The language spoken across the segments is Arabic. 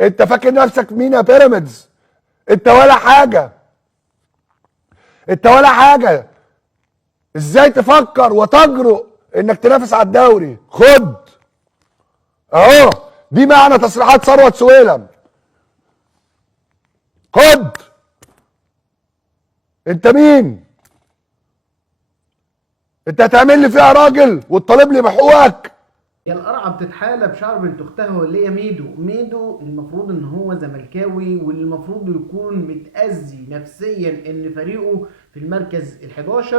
انت فاكر نفسك مين يا بيراميدز؟ انت ولا حاجه، انت ولا حاجه. ازاي تفكر وتجرؤ انك تنافس على الدوري؟ خد اهو، دي معنى تصريحات ثروت سويلم. خد، انت مين؟ انت هتعمل لي فيها راجل وتطالب لي بحقوقك؟ هي القرعه بتتحالى بشعر بنت اختها واللي هي ميدو المفروض ان هو زملكاوي، واللي المفروض يكون متأذي نفسيا ان فريقه في المركز ال11،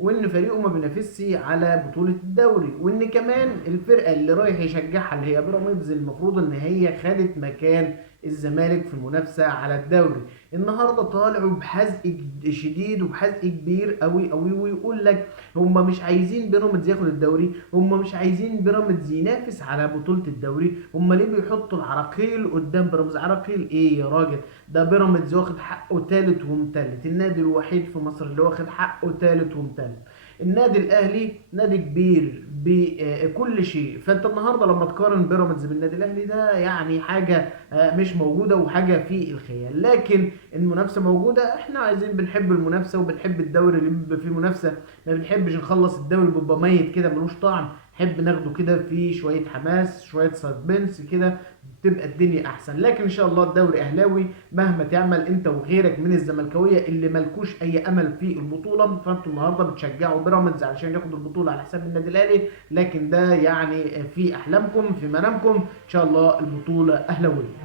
وان فريقه ما بينافسش على بطولة الدوري، وان كمان الفرقة اللي رايح يشجعها اللي هي بيراميدز المفروض ان هي خدت مكان الزمالك في المنافسة على الدوري. النهارده طالعوا بحزق شديد وبحزق كبير قوي قوي، ويقول لك هم مش عايزين بيراميدز ياخد الدوري، هم مش عايزين بيراميدز ينافس على بطولة الدوري، هم ليه بيحطوا العراقيل قدام بيراميدز؟ عراقيل ايه يا راجل؟ ده بيراميدز واخد حقه تالت ومتلت، النادي الوحيد في مصر اللي واخد حقه تالت ومتلت. النادي الاهلي نادي كبير بكل شيء، فانت النهارده لما تقارن بيراميدز بالنادي الاهلي ده يعني حاجه مش موجوده وحاجه في الخيال. لكن المنافسه موجوده، احنا عايزين بنحب المنافسه وبنحب الدوري اللي بيبقى فيه منافسه، ما بنحبش نخلص الدوري بيبقى ميت كده ملوش طعم، نحب ناخده كده في شويه حماس شويه سسبنس كده، تبقى الدنيا احسن. لكن ان شاء الله الدوري اهلاوي مهما تعمل انت وغيرك من الزملكاويه اللي ملكوش اي امل في البطوله، فانتوا النهارده بتشجعوا بيراميدز علشان ياخد البطوله على حساب النادي الاهلي، لكن ده يعني في احلامكم في منامكم ان شاء الله البطوله اهلاويه.